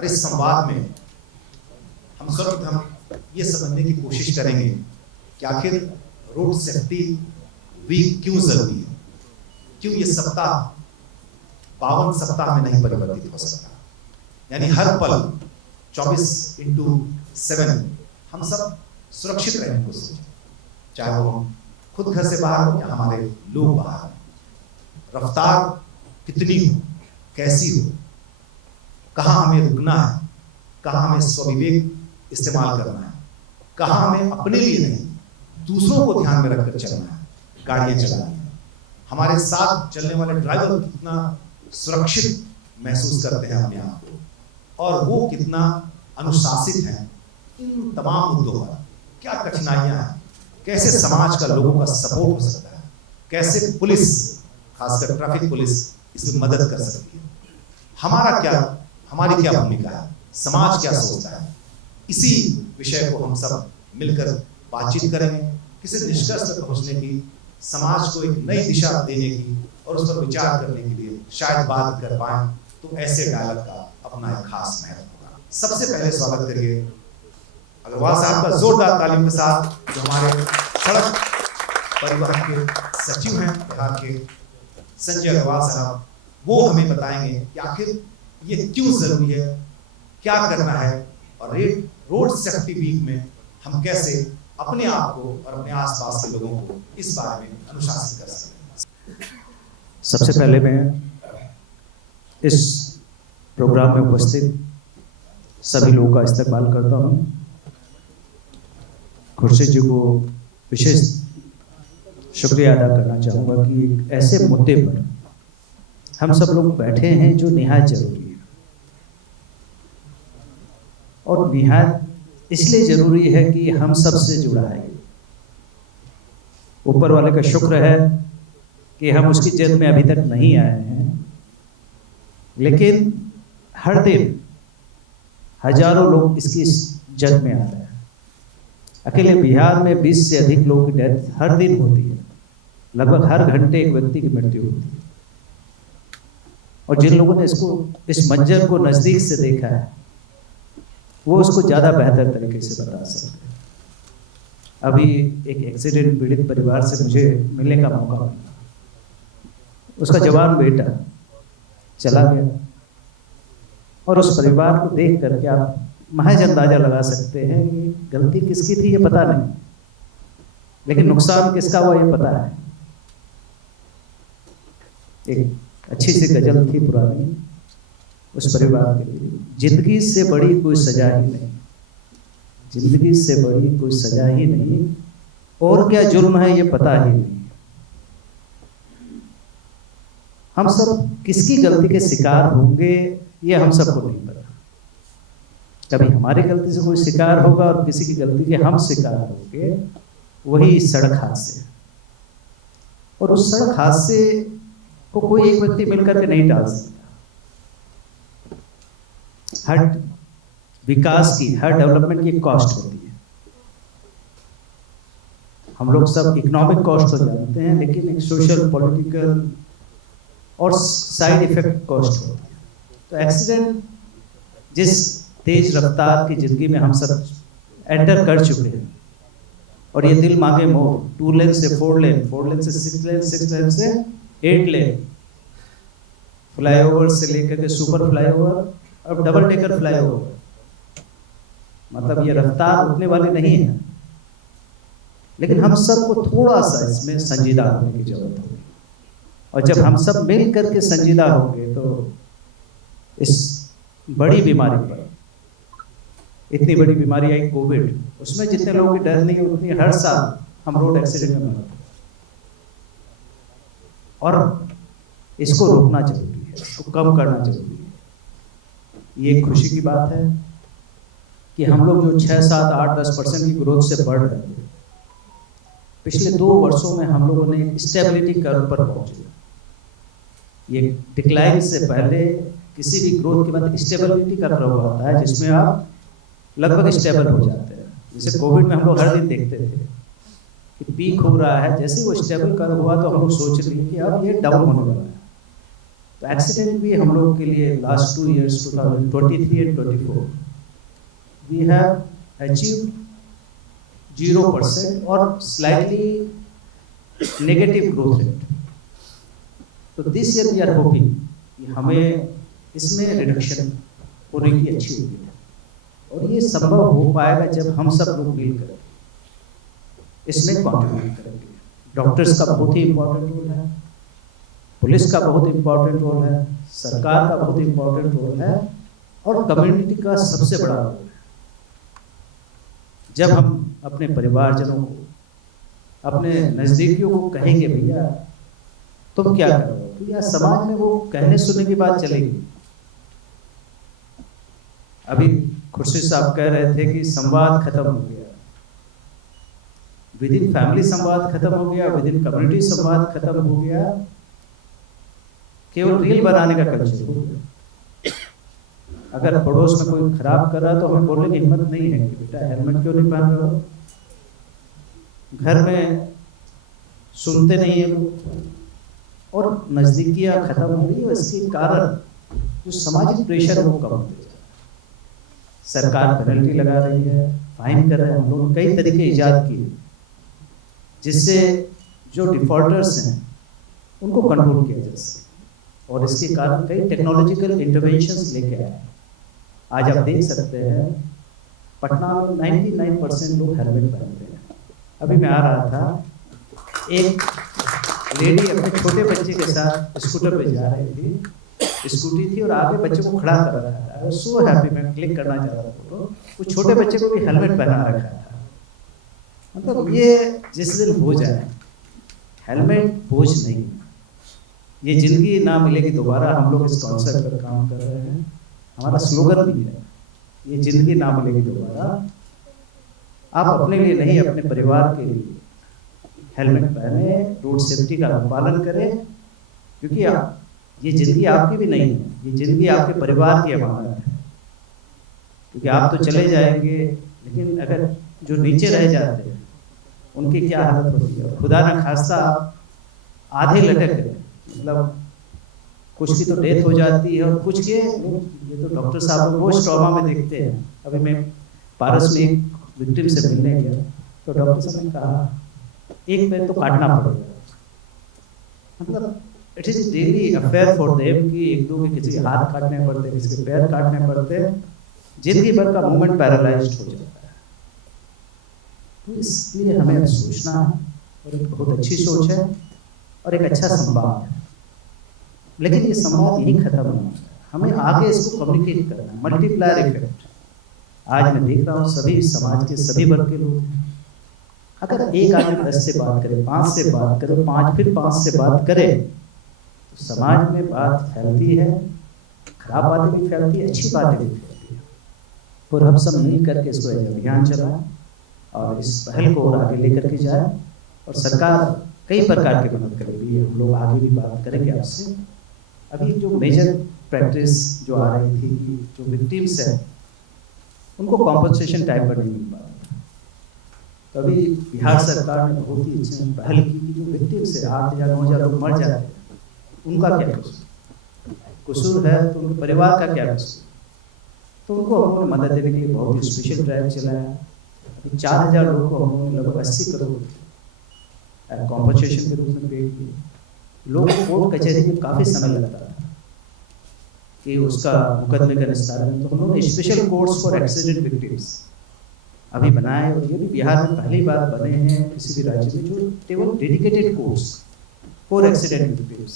और इस संवाद में हम सर्वप्रथम ये समझने की कोशिश करेंगे कि आखिर रोड सेफ्टी वीक क्यों जरूरी है, क्यों ये सप्ताह 52 सप्ताह में नहीं परिवर्तित हो सकता। यानी हर पल 24/7 हम सब सुरक्षित रहने को सोचें, चाहे वो हम खुद घर से बाहर हो या हमारे लोग बाहर हो। रफ्तार कितनी हो, कैसी हो, कहाँ हमें रुकना है, कहाँ हमें स्वविवेक इस्तेमाल करना है, कहाँ हमें अपने लिए नहीं दूसरों को ध्यान में रखकर चलना है, गाड़ियां चलानी है। हमारे साथ चलने वाले ड्राइवर कितना सुरक्षित महसूस करते हैं अपने आप को, और वो कितना अनुशासित हैं। इन तमाम मुद्दों पर क्या कठिनाइयां हैं, कैसे समाज का लोगों का सपोर्ट हो सकता है, कैसे पुलिस, खासकर ट्रैफिक पुलिस, इसमें मदद कर सकती है, हमारी क्या भूमिका है, समाज क्या सोचता है। इसी विषय को हम सब मिलकर बातचीत करेंगे, किसी निष्कर्ष तक पहुंचने की, समाज को एक नई दिशा देने की और उस पर विचार करने के लिए शायद बात कर पाए, तो ऐसे डायलॉग का अपना एक खास महत्व होगा। सबसे पहले स्वागत करिए अग्रवाल साहब का जोरदार तालियों के साथ, जो हमारे सड़क परिवहन के सचिव हैं बिहार के, संजय अग्रवाल साहब। वो हमें बताएंगे कि आखिर ये क्यों जरूरी है, क्या करना है, और रोड सेफ्टी वीक में हम कैसे अपने आप को और अपने आसपास के लोगों को इस बारे में अनुशासित कर सकते हैं। सबसे पहले मैं इस प्रोग्राम में उपस्थित सभी लोगों का इस्तेमाल करता हूँ। खुर्शीद जी को विशेष शुक्रिया अदा करना चाहूँगा कि एक ऐसे मुद्दे पर हम सब लोग बैठे हैं जो निहायत जरूरी है, और निहायत इसलिए जरूरी है कि हम सब से जुड़ा है। ऊपर वाले का शुक्र है कि हम उसकी जद में अभी तक नहीं आए हैं, लेकिन हर दिन हजारों लोग इसकी जद में आ रहे हैं। अकेले बिहार में 20 से अधिक लोगों की डेथ हर दिन होती है, लगभग हर घंटे एक व्यक्ति की मृत्यु होती है। और जिन लोगों ने इस मंजर को नजदीक से देखा है, वो उसको ज्यादा बेहतर तरीके से बता सकते हैं। अभी एक एक्सीडेंट पीड़ित परिवार से मुझे मिलने का मौका मिला। उसका जवान बेटा चला गया, और उस परिवार को देख करके आप महज अंदाजा लगा सकते हैं कि गलती किसकी थी ये पता नहीं, लेकिन नुकसान किसका हुआ ये पता है। एक अच्छी सी गजल थी पुरानी उस परिवार के लिए, जिंदगी से बड़ी कोई सजा ही नहीं, जिंदगी से बड़ी कोई सजा ही नहीं, और क्या जुर्म है ये पता ही नहीं। हम सब किसकी गलती के शिकार होंगे ये हम सबको नहीं पता। कभी हमारी गलती से कोई शिकार होगा और किसी की गलती के हम शिकार होंगे, वही सड़क हादसे। और उस सड़क हादसे को कोई एक व्यक्ति मिलकर के नहीं टाल सकता। हर विकास की, हर डेवलपमेंट की कॉस्ट होती है। हम लोग सब इकोनॉमिक कॉस्ट तो जानते हैं, लेकिन एक सोशल, पॉलिटिकल और साइड इफेक्ट कॉस्ट होती है। तो एक्सीडेंट जिस तेज रफ्तार की जिंदगी में हम सब एंटर कर चुके हैं, और ये दिल मांगे मोड़, 2 लेन से 4 लेन, 4 लेन से 6 लेन, 6 लेन से 8 लेन, फ्लाईओवर से लेकर के सुपर फ्लाईओवर और डबल टेकर फ्लाईओवर, मतलब ये रफ्तार रुकने वाली नहीं है। लेकिन हम सबको थोड़ा सा इसमें संजीदा होने की जरूरत होगी, और जब हम सब मिल करके संजीदा होंगे तो इस बड़ी बीमारी पर, इतनी बड़ी बीमारी आई कोविड, उसमें जितने लोगों की डेथ नहीं हुई उतनी हर साल हम रोड एक्सीडेंट में मरते, और इसको रोकना जरूरी है, इसको कम करना जरूरी है। ये खुशी की बात है कि हम लोग जो 6, 7, 8, 10% की ग्रोथ से बढ़ रहे थे, पिछले 2 वर्षों में हम लोगों ने स्टेबिलिटी कर्व पर पहुंचे। ये डिक्लाइन से पहले किसी भी ग्रोथ के बाद स्टेबिलिटी कर्व होता है, जिसमें आप लगभग स्टेबल हो जाते हैं। जैसे कोविड में हम लोग हर दिन देखते थे कि पीक हो रहा है, जैसे वो स्टेबल कर्व हुआ तो हम लोग सोच रहे हैं कि अब ये डाउन होने वाला है। तो एक्सीडेंट भी हम लोग के लिए last 2 years 2023 and 24 we have achieved 0% और स्लाइटली नेगेटिव ग्रोथ रेट। तो this year we are hoping कि हमें इसमें रिडक्शन होने की अच्छी उम्मीद है और ये संभव हो पाएगा जब हम सब लोग मिलकर इसमें कॉन्ट्रीब्यूट करेंगे। डॉक्टर्स का बहुत ही इम्पोर्टेंट रोल है, पुलिस का बहुत इम्पोर्टेंट रोल है, सरकार का बहुत इम्पोर्टेंट रोल है और कम्युनिटी का सबसे बड़ा रोल है। जब हम अपने परिवारजनों को, अपने नज़दीकियों को कहेंगे भैया तुम क्या करो, तो या समाज में वो कहने सुनने की बात चलेगी। अभी खुर्शीद साहब कह रहे थे कि संवाद खत्म हो गया, विद इन फैमिली संवाद खत्म हो गया, विद इन कम्युनिटी संवाद खत्म हो गया, केवल रील बनाने का कल्चर हो गया। अगर पड़ोस में कोई खराब कर रहा है तो हमें बोलने की हिम्मत नहीं है कि बेटा हेलमेट क्यों नहीं पहन रहे हो। घर में सुनते नहीं है लोग और नजदीकियां खत्म हो रही है। इसके कारण जो सामाजिक प्रेशर है वो कम होते जा रहा है। सरकार पेनल्टी लगा रही है, फाइन कर रहे हैं, हम लोग कई तरीके इजाद किए जिससे जो डिफॉल्टर्स हैं उनको कंट्रोल किया जा सके और इसके कारण कई टेक्नोलॉजिकल इंटरवेंशंस लेके आए। आज आप देख सकते हैं पटना में 99% लोग हेलमेट पहनते हैं। अभी मैं आ रहा था, एक लेडी अपने छोटे बच्चे के साथ स्कूटर पे जा रही थी, स्कूटी थी और आगे बच्चे को खड़ा कर रखा था। आई सो हैप्पी, मैं क्लिक करना चाह रहा था फोटो। वो छोटे बच्चे को भी हेलमेट पहना रखा था। मतलब ये जिस दिन हो जाए, हेलमेट बोझ नहीं, ये जिंदगी ना मिलेगी दोबारा। हम लोग इस कॉन्सेप्ट पर काम कर रहे हैं, हमारा स्लोगन भी है ये जिंदगी ना मिलेगी दोबारा। आप अपने लिए नहीं, अपने परिवार के लिए हेलमेट पहने, रोड सेफ्टी का पालन करें, क्योंकि ये जिंदगी आपकी भी नहीं है, ये जिंदगी आपके परिवार की अमानत है। क्योंकि आप तो चले जाएंगे, लेकिन अगर जो नीचे रह जाते हैं उनकी क्या हालत होती है। खुदा न खास्ता आधे लटक गए, मतलब कुछ की तो डेथ हो जाती है और कुछ के, ये तो डॉक्टर साहब रोज ट्रॉमा में देखते हैं। अभी मैं पारस में एक विक्टिम से मिलने गया तो डॉक्टर साहब ने कहा एक पैर तो काटना पड़ेगा। मतलब it is daily affair for them कि एक दो के किसी हाथ काटने पड़ते, किसी के पैर काटने पड़ते, जिंदगी भर का मूवमेंट पैरालाइज्ड हो जाता है। तो इसलिए हमें सोचना है और एक बहुत अच्छी सोच है और एक अच्छा संवाद है, लेकिन ये संवाद यही खत्म नहीं होता, हमें आगे इसको कम्युनिकेट करना है, मल्टीप्लायर इफेक्ट। आज मैं देख रहा हूँ सभी समाज के सभी वर्ग के लोग, अगर एक आदमी 10 से बात करे, 5 से बात करे, 5 फिर 5 से बात करे, तो समाज में बात फैलती है, खराब बातें भी फैलती है, अच्छी बातें भी फैलती है। और हम सब मिल करके इसको अभियान चलाएं और इस पहल को और आगे लेकर के जाए। और सरकार कई प्रकार की मदद करेगी, हम लोग आगे भी बात करेंगे आपसे। अभी जो मेजर प्रैक्टिस जो आ रही थी कि जो विक्टिम्स है उनको कॉम्पनसेशन टाइम पर नहीं मिल पा रहा था, तो अभी बिहार सरकार ने बहुत ही अच्छी पहल की कि जो विक्टिम्स है 8,000 9,000 लोग मर जाते हैं, उनका क्या कसूर है, तो उनके परिवार का क्या कसूर, तो उनको हम लोगों ने मदद देने के लिए बहुत ही स्पेशल ड्राइव चलाया। अभी 4,000 लोगों को हम लोगों ने लगभग 80 करोड़ कॉम्पनसेशन के रूप में पे किए। लोगों को कोर्ट कचहरी में काफ़ी समय लगता था कि उसका मुकदमे का निस्तारण, तो हम लोगों ने special courts for accident victims अभी बनाए और ये भी बिहार में पहली बार बने हैं किसी भी राज्य में, जो केवल dedicated courts for accident victims.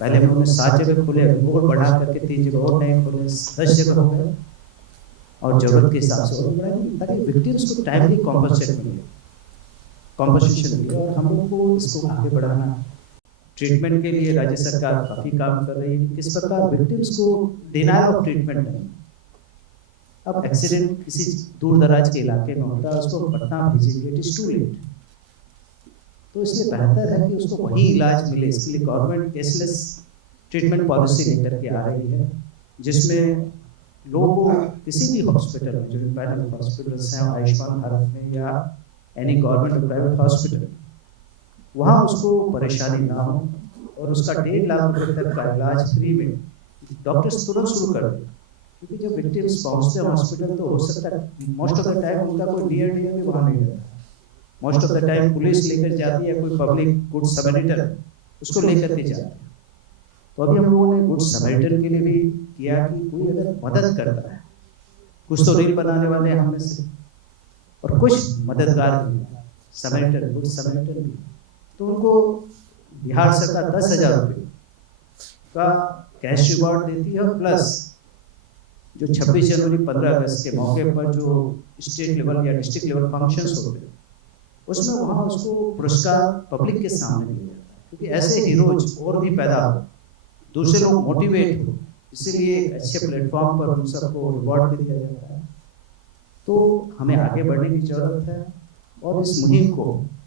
पहले हम लोगों ने 7 जगह खोले, अभी और बढ़ा करके 3 जगह और नए खोले, 10 जगह हो गए और जरूरत के हिसाब से और बढ़ाएंगे ताकि विक्टिम्स को टाइमली कॉम्पनसेशन मिले और हम लोग को इसको आगे बढ़ाना। ट्रीटमेंट के लिए राज्य सरकार काफ़ी काम कर रही है कि किस प्रकार विक्टिम्स को डिनायल ऑफ ट्रीटमेंट नहीं। अब एक्सीडेंट किसी दूर दराज के इलाके में होता है, उसको पटना भेजेंगे, इट इज टू लेट। तो इसलिए बेहतर है कि उसको वहीं इलाज मिले। इसके लिए गवर्नमेंट कैशलेस ट्रीटमेंट पॉलिसी लेकर के आ रही है, जिसमें लोगों को किसी भी हॉस्पिटल में, जो प्राइवेट हॉस्पिटल्स हैं आयुष्मान भारत में या एनी गवर्नमेंट और प्राइवेट हॉस्पिटल, वहाँ उसको परेशानी ना हो और उसका 1.5 लाख रुपए तक का इलाज फ्री में डॉक्टर्स तुरंत शुरू कर दें, क्योंकि जब विक्टिम्स पहुंचते हैं हॉस्पिटल तो हो सकता है मोस्ट ऑफ द टाइम उनका कोई नियर डियर भी वहाँ नहीं रहता, most of the time police लेकर जाती है, कोई पब्लिक गुड समैरिटन उसको लेकर के जाती है। तो अभी हम लोगों ने गुड समैरिटन के लिए भी किया कि कोई अगर मदद करता है, कुछ तो रील बनाने वाले हैं हमने से और कुछ मददगार भी समैरिटन गुड समैरिटन भी, तो उनको बिहार सरकार 10,000 रुपये का कैश रिवॉर्ड देती है, और प्लस जो 26 जनवरी 15 अगस्त के मौके पर जो स्टेट लेवल या डिस्ट्रिक्ट लेवल फंक्शंस होते हैं उसमें वहाँ उसको पुरस्कार पब्लिक के सामने दिया जाता है, क्योंकि ऐसे हीरोज और भी पैदा हो, दूसरे लोग मोटिवेट हो, इसीलिए एक अच्छे प्लेटफॉर्म पर उन सबको रिवॉर्ड भी दिया जाता है। तो हमें आगे बढ़ने की जरूरत है और इस मुहिम को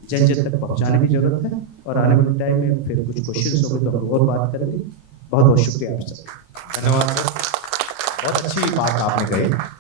जन जन तक पहुंचाने की जरूरत है, और आने वाले टाइम में फिर कुछ क्वेश्चन होंगे तो हम और बात करेंगे। बहुत बहुत शुक्रिया आप सबका। धन्यवाद सर, बहुत अच्छी बात आपने कही।